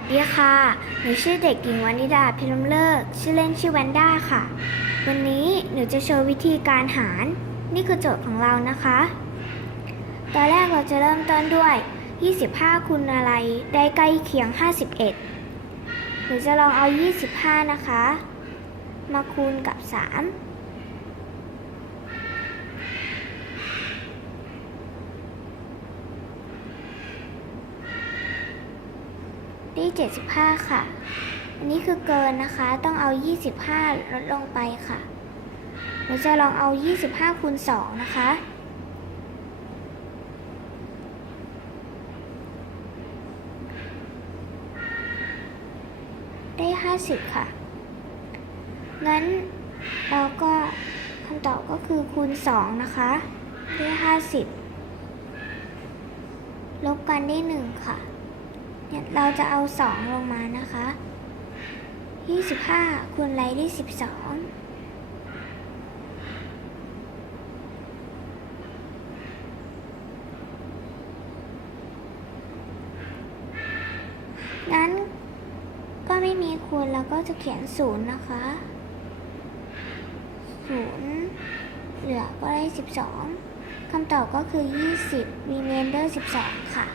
สดีค่ะหนูชื่อเด็กหญิงวานิดาพิรมเลิก ชื่อเล่นชื่อแวนด้าค่ะ วันนี้หนูจะโชว์วิธีการหาร นี่คือโจทย์ของเรานะคะ ตอนแรกเราจะเริ่มต้นด้วย 25คูณอะไร ได้ใกล้เคียง 51 หนูจะลองเอา 25 นะคะ มาคูณกับ 3 ได้75 ค่ะ อันนี้คือเกินนะคะ ต้องเอา 25 ลดลงไปค่ะหนูจะลองเอา 25คูณ2นะคะ ได้ 50 ค่ะ งั้นเราก็คำตอบก็คือคูณ 2 นะคะ ได้ 50 ลบกันได้ 1 ค่ะ เนี่ยเราจะเอา 2 ลงมานะคะ 25คูณไรได้ 12งั้นก็ไม่มีคูณเราก็จะเขียน0นะคะ0เหลือก็ได้12คำตอบก็คือ20 remainder 12ค่ะ